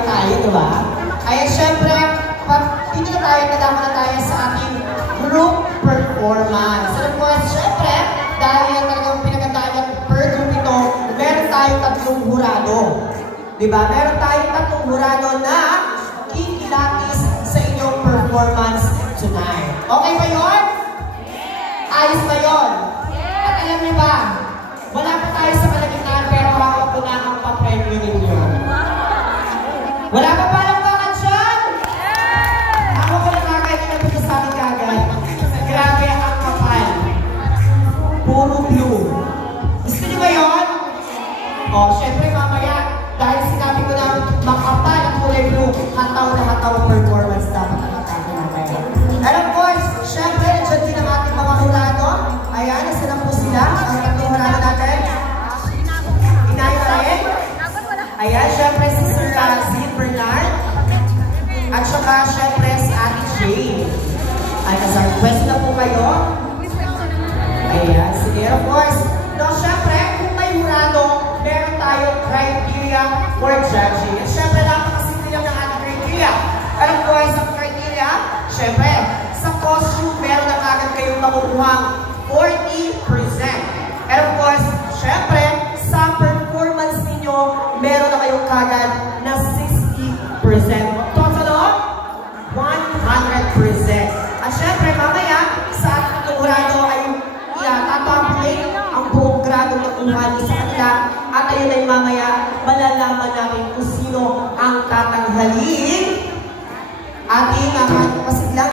tayo, di ba? Kaya syempre, pag dito na tayo, nadama na tayo sa ating group performance. So, of course, syempre, dahil talagang pinagandaan per group ito, meron tayong tatlong hurado. Di ba? Meron tayong tatlong hurado na kikilatis sa inyong performance tonight. Okay ba yun? Ayos ba yun? At alam niyo ba, wala pa tayo sa kalagitnaan pero hawak ko na ang papremyo ninyo. Wala pa palakpakan dyan? Ako ko lang kagad yung nabito sa akin kagad. Grabe ang kapal. Puro blue. Gusto niyo ba yun? O, syempre mamaya, dahil sinabi ko na makapal ang kulay blue, hataw na hataw ang performance dapat ang atake natin. And of course, syempre, nandiyan din ang ating mga hurado. Ayan, nasa lang po sila. Ang tatlong hurado natin. Inay pa rin. Ayan, syempre si Sir Sid Bernard. At saka, syempre, si Ate Jane. Ay, nasa-request na po kayo. Ayan, sige, of course. No, syempre, kung may hurado, meron tayong criteria for judging. At syempre, napakasimple lang ng ating criteria. And of course, ang criteria, syempre, sa costume, meron na agad kayong makukuhang 40